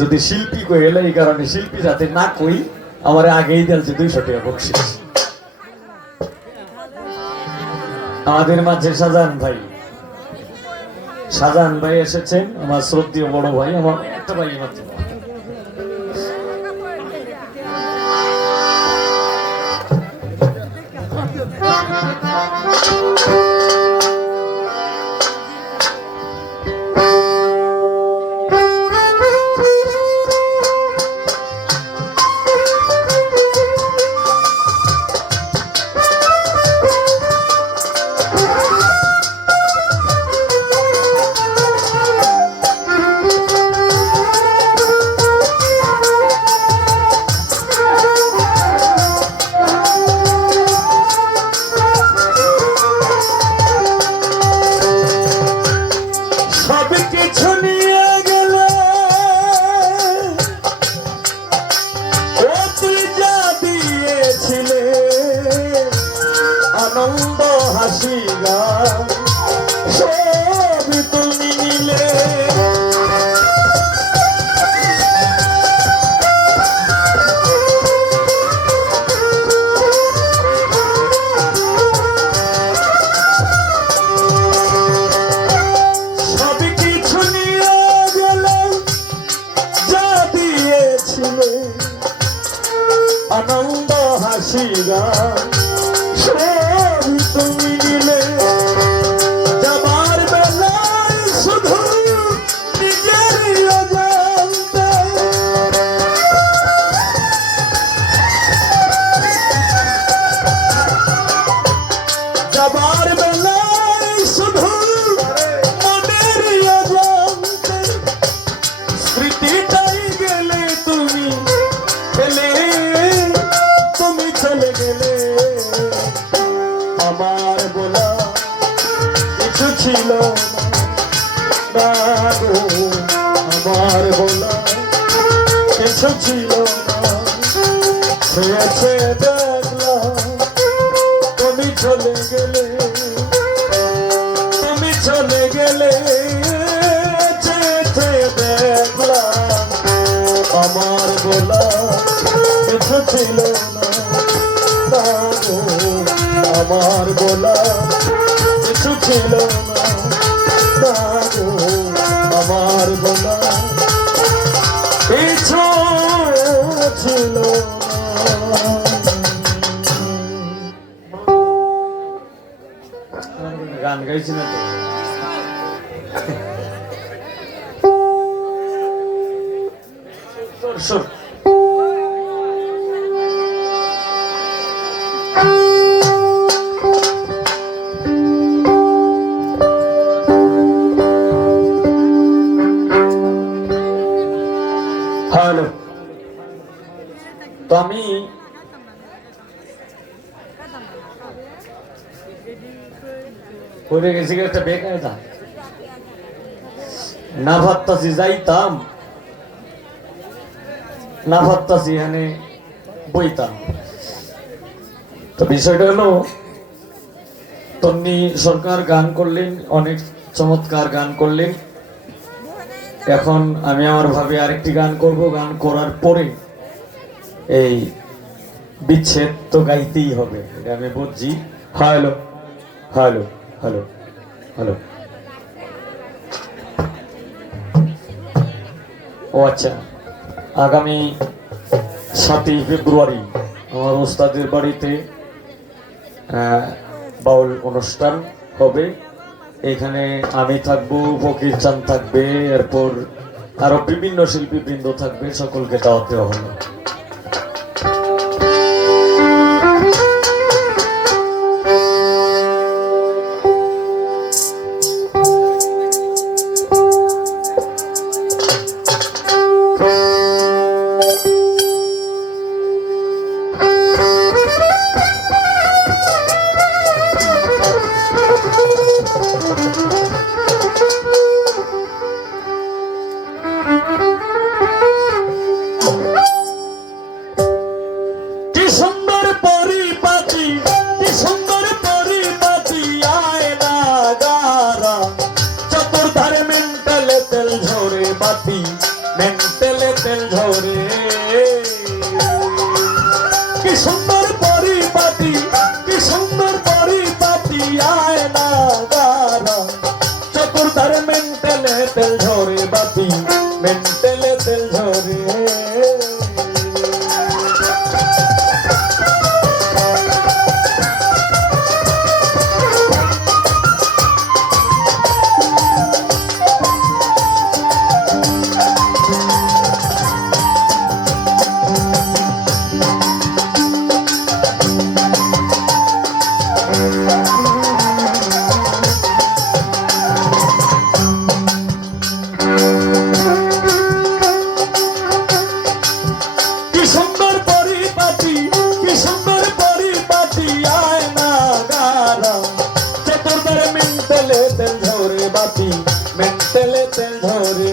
যদি শিল্পী কই এলে এই কারণে শিল্পী যাতে না কই আমার আগেই দিয়েছে 200 টাকা বকশিস। আমাদের মাঝে শাহজাহান ভাই এসেছেন, আমার শ্রদ্ধেয় বড় ভাই, আমার একটা ভাই মাত্র। আনন্দ হাসি গান সব তুমি নিলে, সব কিছু নিয়ে গেলে যা দিয়েছিলে আনন্দ হাসি গান তুমি নিলে। যাবার বেলায় শুধু নিজেরই অজান্তে যাবার বেলায় শুধু মনেরই অজান্তে স্মৃতিটাই গেলে তুমি ফেলে, তুমি চলে গেলে। আমার বলা কিছু ছিল না গো, আমার বলা কিছু ছিল না, শেষে দেখলাম তুমি চলে গেলে, তুমি চলে গেলে, শেষে দেখলাম আমার বলা কিছু ছিল না গো, আমার বলা কিছু ছিল না গো, আমার বলা কিছু ছিল না। গান গাইছি না তো সুর হ্যালো। তো আমি গেছি একটা বেকায়দা না ভাবতাছি যাইতাম, না ভাবতাছি এখানে বইতাম। তো বিষয়টা হলো তন্নি সরকার গান করলেন, অনেক চমৎকার গান করলেন। এখন আমি আমার ভাবে আরেকটি গান করব, গান করার পরে এই বিচ্ছেদ তো গাইতেই হবে, এটা আমি বুঝছি। Hello hello hello hello. ও আচ্ছা, আগামী 7ই ফেব্রুয়ারি আমার ওস্তাদের বাড়িতে বাউল অনুষ্ঠান হবে। এখানে আমি থাকবো, ফকির চাঁদ থাকবে, এরপর আরো বিভিন্ন শিল্পীবৃন্দ থাকবে, সকলকে দাওয়াত দেওয়া হলো। তেল ঝরে কি সুন্দর পরিপাটি কি সুন্দর পরিপাটি আয় না গারা চতুর্ধারে মেন্টেলে তেল ঝরে বাতি মেন্টেলে তেল ঝরে মেন্টেলে তেল ঝরে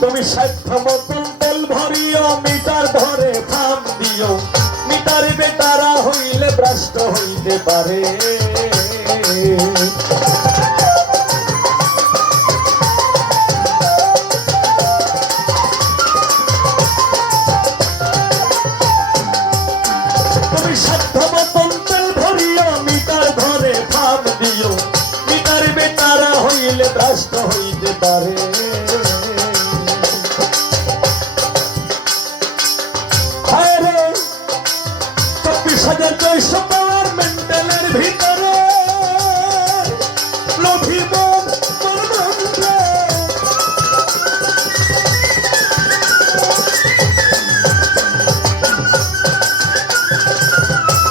তুমি সাধ্য মতন তেল ভরিও মিটার ধরে থাম দিও মিটারে বেটারা হইলে ভ্রষ্ট হইতে পারে ভ্রষ্ট হইতে পারে হায় রে 24,400 পাওয়ার মেন্টেলের ভিতরে লোভী মন তোর মন্ত্রে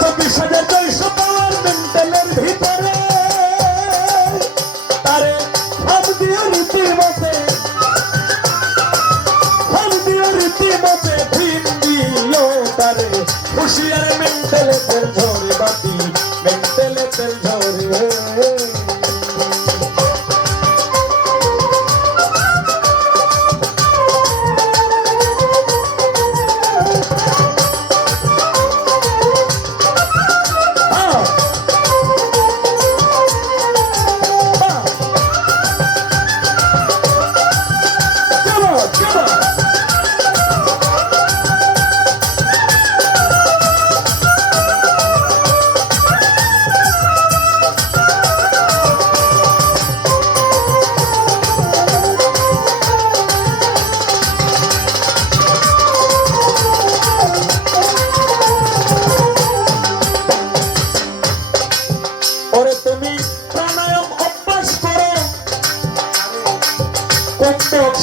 24,400 পাওয়ার মেন্টেলের ভিতরে হুশিয়ার মেন্টেলে তেল ঝরে বাতি মেন্টেলে তেল ঝরে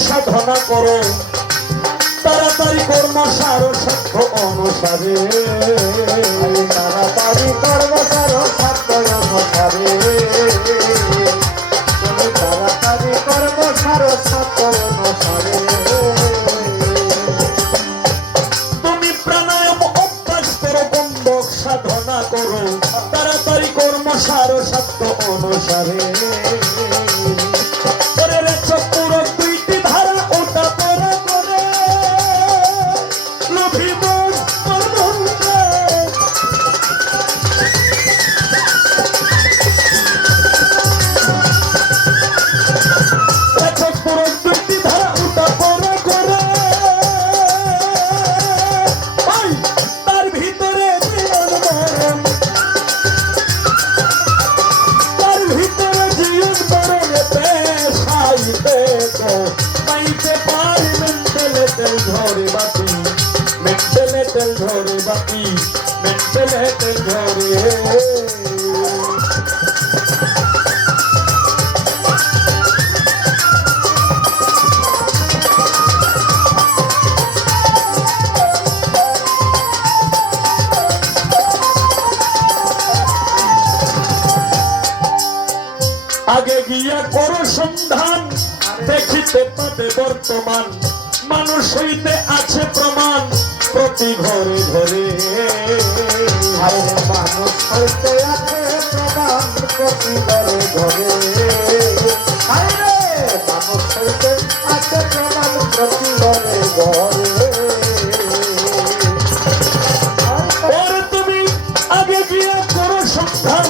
সাধনা করো তাড়াতাড়ি কর্ম সার সত্য অনুসারে তাড়াতাড়ি কর্ম সার সত্য অনুসারে তাড়াতাড়ি কর্ম সার সত্য অনুসারে তুমি প্রাণায়াম অভ্যাস করো বন্ধক সাধনা করো তাড়াতাড়ি কর্ম সার সত্য অনুসারে মেন্টেলে তেল ঝরে বাতি মেন্টেলে তেল ঝরে আগে গিয়া করো সন্ধান দেখিতে পাবে বর্তমান মানুষ হইতে আছে প্রমাণ প্রতি ঘরে ঘরে মানুষ হইতে আছে প্রমাণ প্রতি ঘরে ঘরে মানুষ হইতে আছে প্রমাণ প্রতি ঘরে ঘরে ওরে তুমি আগে গিয়ে করো সন্ধান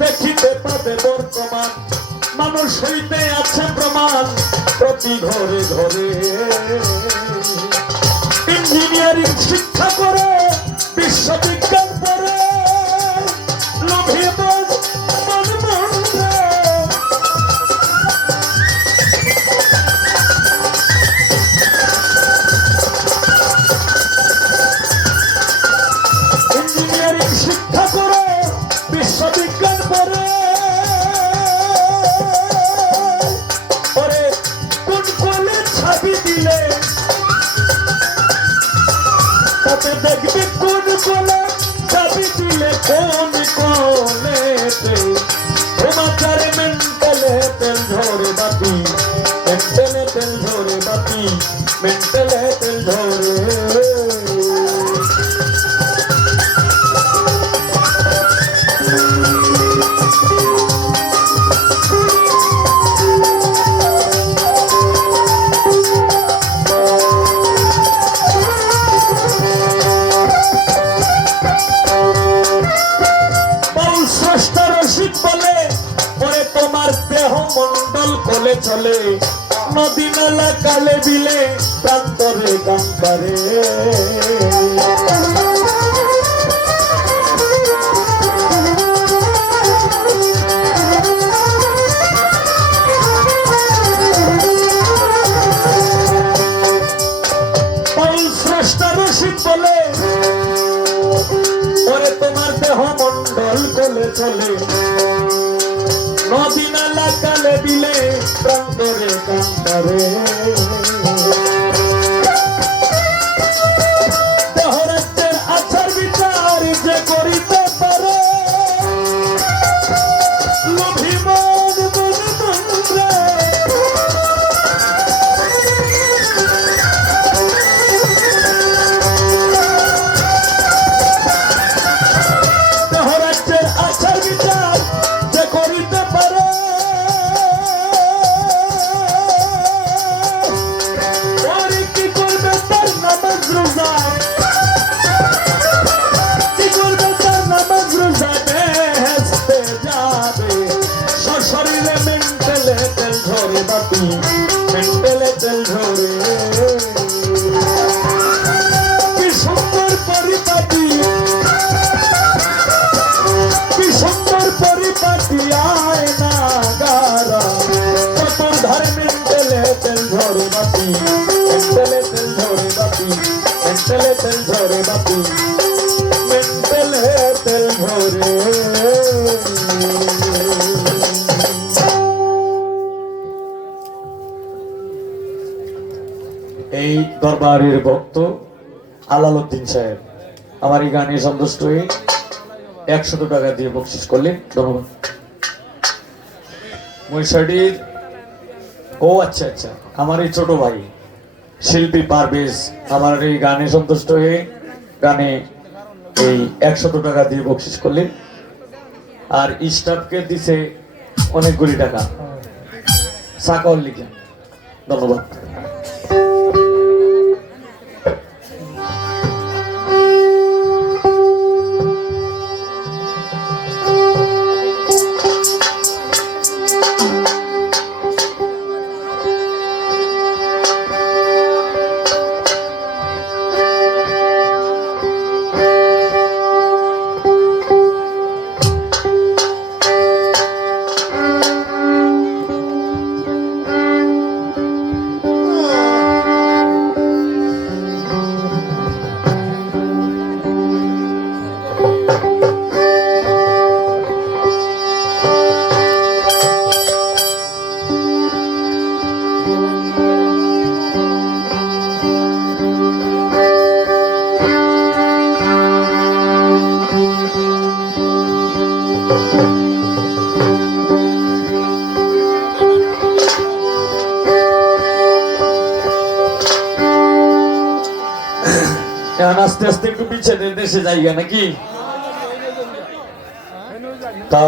দেখিতে পাবে বর্তমান মানুষ হইতে আছে প্রমাণ প্রতি ঘরে ঘরে ইঞ্জিনিয়ারিং শিক্ষা করে বিশ্ববিজ্ঞান পড়ে লোভিয়ে মন মনরে ইঞ্জিনিয়ারিং শিক্ষা করে বিশ্ববিজ্ঞান পড়ে পরে কোন কোলে ছাবি দিলে তাতে দেখবি কোন কোলে ছাবি দিলে কোন কোলেতে সমাচারে মেন্টালে তেল ঝরে বাতি মেন্টালে তেল ঝরে বাতি মেন্টালে তেল ঝরে কোলে চলে নদী নালা কালে বিলে প্রান্তরে কান্তারে স্রষ্টা রসিক বলে ওরে তোমার দেহ মন্ডল কোলে চলে নদী নালা কালে বিলে প্রান্তরে কান্তারে দেহরাজ্যের আচার বিচার যে করিতে পারে লোভী মন মনরে দেহরাজ্যের আচার বিচার যে করিতে পারে ওরে কি করবে তার নামাজ রোজা কি করবে তার নামাজ রোজা বেহেশতে যাবে সশরীরে মেন্টালে তেল ঝরে বাতি মেন্টালে তেল ঝরে কি সুন্দর পরিপাটি কি সুন্দর পরিপাটি আয় না গারা কতর ধারে মেন্টালে তেল ঝরে বাতি মেন্টালে তেল ঝরে বাতি মেন্টালে তেল ঝরে বাতি মেন্টালে তেল ঝরে এই দরবারের ভক্ত আলালউদ্দিন সাহেব আমার এই গানে সন্তুষ্ট হয়ে 100 টাকা দিয়ে বকশিস করলেন ধন্যবাদ মহিষাডির ও আচ্ছা আচ্ছা আমার এই ছোট ভাই শিল্পী পারভেজ আমার এই গানে সন্তুষ্ট হয়ে গানে এই 100 টাকা দিয়ে বকশিস করলেন আর স্টাফকে দিছে অনেকগুলি টাকা সাকল লিখে ধন্যবাদ আস্তে আস্তে একটু পিছিয়ে দেশে যাইগা নাকি তা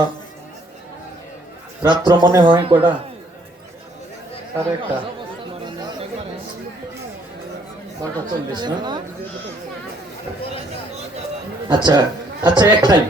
রাত্র মনে হয় কটা 1:30 12:40 না? আচ্ছা আচ্ছা, একটাই।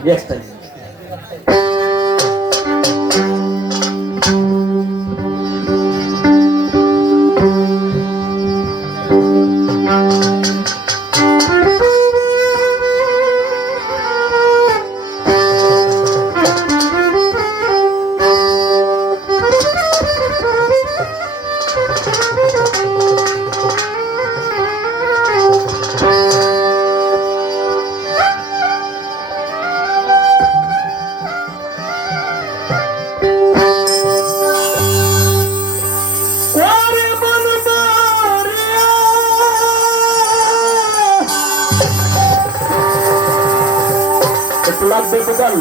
লাগবে টোটাল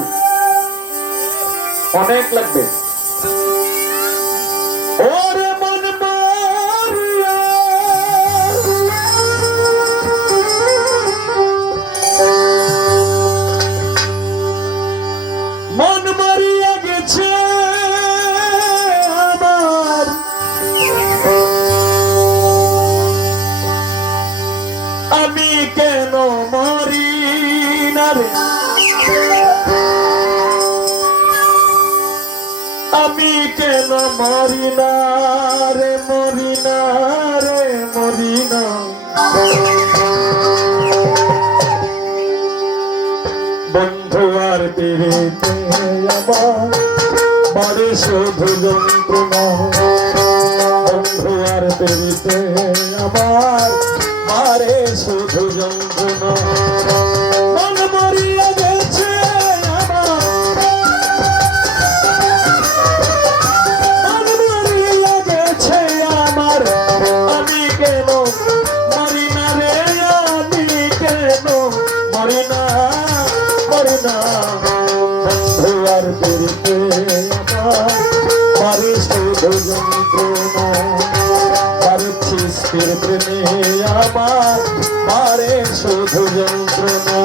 অনেক লাগবে। ওরে মন মারিয়া মন মারিয়া গেছে আমার, আমি কেন মরি না রে, আমি কেন মরি না রে, মরি না রে, মরি না। বন্ধু আর পেরেতে আমার বাড়ি শুধু যন্ত্রণা, বন্ধু আর পেরেতে আমার মারে শুধু যন্ত্রণা। মন মরিয়া গেছে আমার, আমি কেন মরি না রে, আমি কেন মরি না, মরি না। বন্ধু আর পেরেতে আমার মারে শুধু যন্ত্রণা, পারছিস ফির প্রেমে আমার মারে শুধু যন্ত্রণা।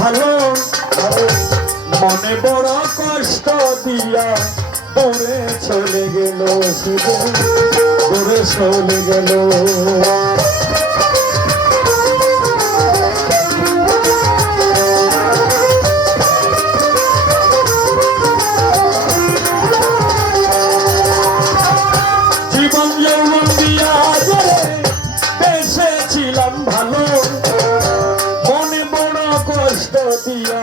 ভালো মনে বড় কষ্ট দিয়া দূরে চলে গেল, শুধু দূরে চলে গেল। জীবন যৌবন দিয়া বেঁচেছিলাম ভালো, মনে বড় কষ্ট দিয়া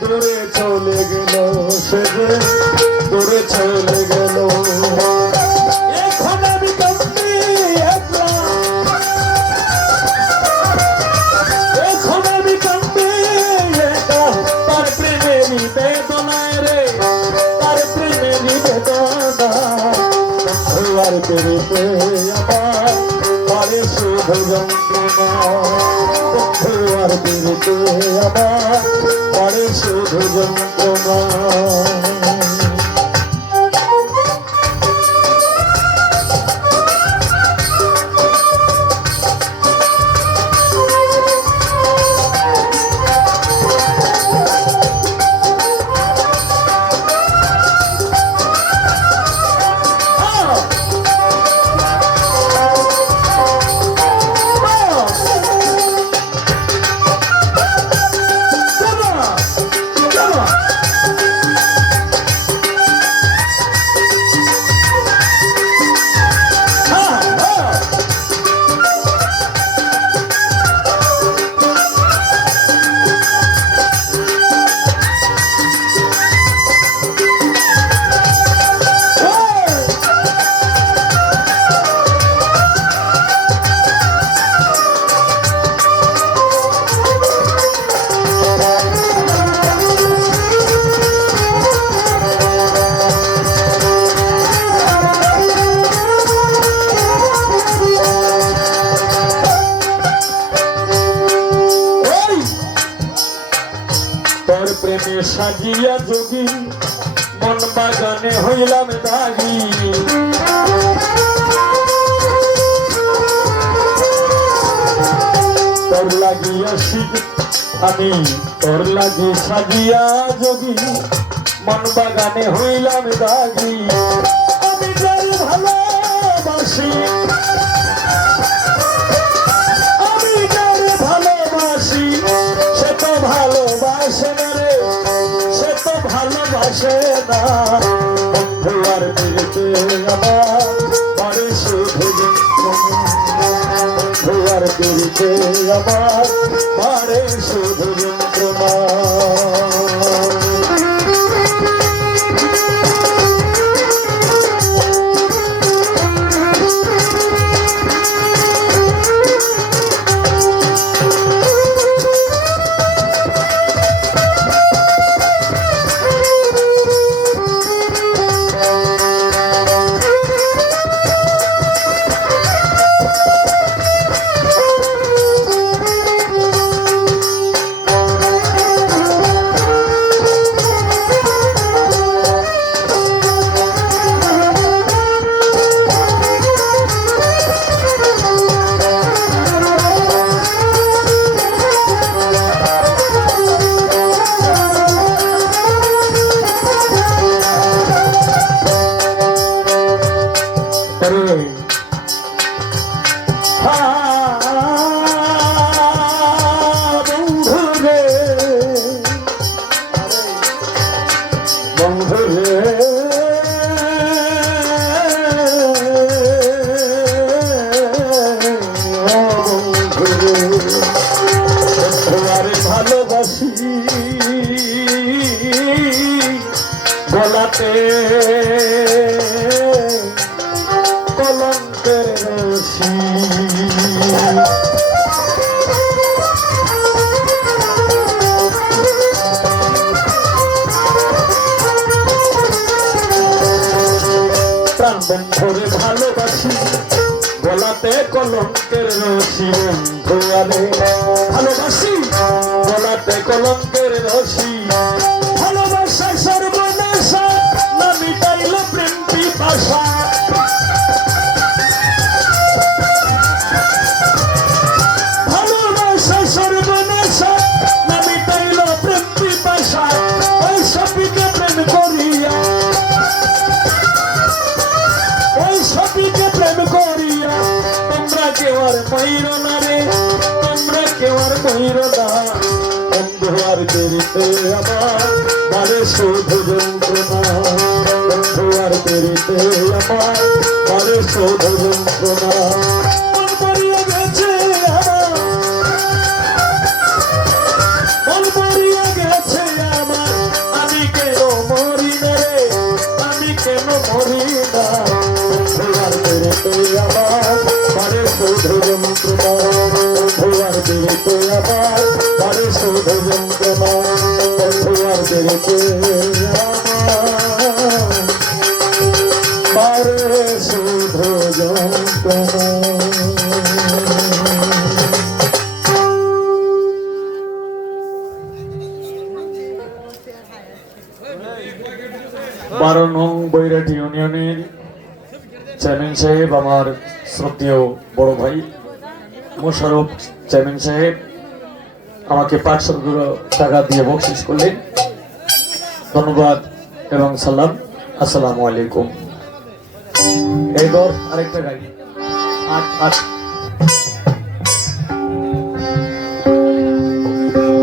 দূরে চলে গেল, সে যে দূরে চলে গেল। এখন আমি কাঁদি একলা, এখন আমি কাঁদি একা, তার প্রেমেরই বেদনায় রে, তার প্রেমেরই বেদনা। বন্ধু আর পেরেতে আমার পারে শুধু যন্ত্রণা, বন্ধু আর পেরেতে আমার পারে শুধু যন্ত্রণা। সাজিয়া যোগী মন বাগানে হইলাম দাগি তোর লাগিয়া শিখ আমি তোর লাগি সাজিয়া যোগী মন বাগানে হইলাম দাগি আমি যার ভালোবাসি আমি যার ভালোবাসি সে তো ভালোবাসে না রে সে তো ভালোবাসে না বন্ধু আর মিলতে আমার বাড়ি শুধু বন্ধু আর মিলতে আমার বাড়ি শুধু যন্ত্রণা ভালোবাসি গলাতে কলঙ্কের রশি প্রাণ বন্ধুরে ভালোবাসি গলাতে কলঙ্কের রশি বন্ধু আরে ভালোবাসি গলাতে কলঙ্কের রশি ভালোবাসা সর্বনাশা না মিটাইল প্রেম পিপাসা ভালোবাসা সর্বনাশা না মিটাইল প্রেম পিপাসা ওই সপিকে প্রেম করিয়া ওই সপিকে প্রেম করিয়া তোমরা কেউ আর ময়ূর না রে তোমরা কেউ আর ময়ূর না বন্ধু আর দেরিতে আমার বারে শুধু যন্ত্রণা বন্ধু আর দেরিতে আমার বারে শুধু যন্ত্রণা মন পড়িয়া গেছে আমার মন পড়িয়া গেছে আমার আমি কেন মরি না রে আমি কেন মরি না বন্ধু আর দেরিতে আমার বারে শুধু যন্ত্রণা বন্ধু আর দেরিতে আমার বারে শুধু যন্ত্রণা বন্ধু আর দেরিতে বারে শুধু যন্ত্রণা। 12 নং বৈরাটি ইউনিয়নের চেয়ারম্যান সাহেব আমার শ্রদ্ধেয় বড় ভাই মোশাররফ চেয়ারম্যান সাহেব আমাকে 500 টাকা দিয়ে বকশিশ করলেন ধন্যবাদ এবং সালাম আসসালামু আলাইকুম। এই দর আরেকটা গাড়ি 8